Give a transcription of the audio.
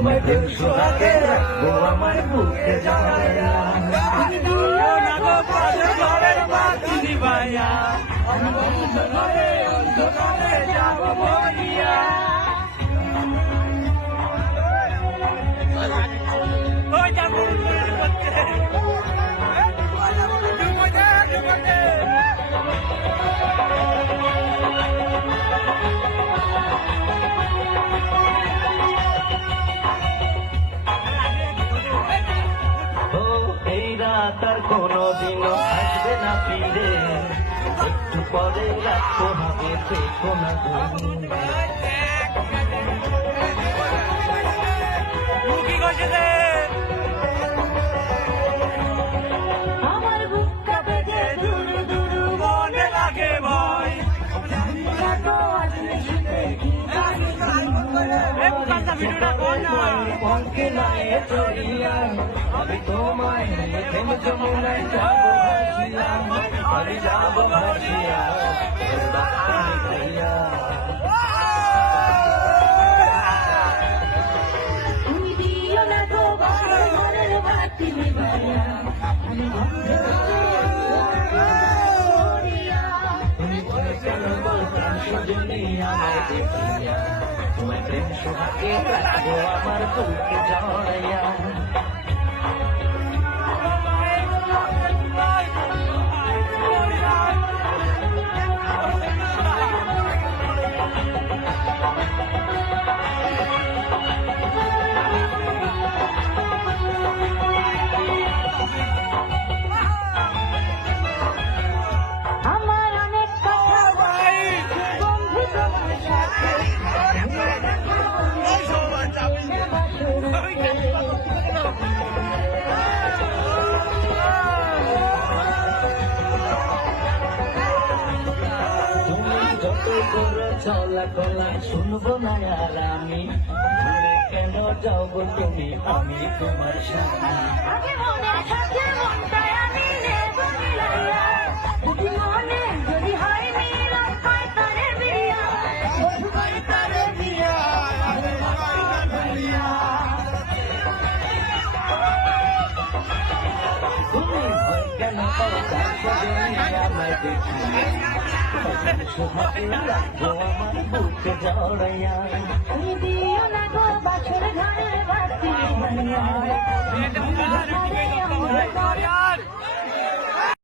তোমায় প্রেম সোহাগে রাখবো আমার বুকে জড়াইয়া। ঘরের বাতি নিভাইয়া আমি অন্ধকারে অন্ধকারে যাবো বলিয়া। তার কোনদিনও আসবে না ফিরে, একটু পরে রাখবো হবে দেখো না তুমি। আমার বুক কাঁপে যে দুরু দুরু মনে লাগে ভয়। আমি তোমায় নিয়ে থেমে যমুনায় যাবো ভাসিয়া, আমি যাবো ভাসিয়া ভাইয়া। তুমি দিও না গো ঘরের বাতি নিভাইয়া আমি তুমি বলে কেন বলতাম সজনী আমায় দেখিয়া, তোমায় প্রেম সোহাগে রাখবো আমার বুকে জড়াইয়া। আমার অনেক কথা বন্ধু তোমার সাথে তুমি যত করে চলা কলা শুনবো না আর আমি, ঘুরে কেন যাও গো তুমি আমি তোমার সাথে। আগে মনে থাকে মনটায় আমি নেব মিলাইয়া যদি মনে যদি হয় মিলন হয় তারে বিয়া হয় তারে বিয়া। তুমি ভয় কেন পাওয়া সজনী আমায় দেখিয়া, সোহাগে রাখবো আমার বুকে জড়াইয়া। তুমি দিও না গো বাছর ঘরের বাতি নিভাইয়া।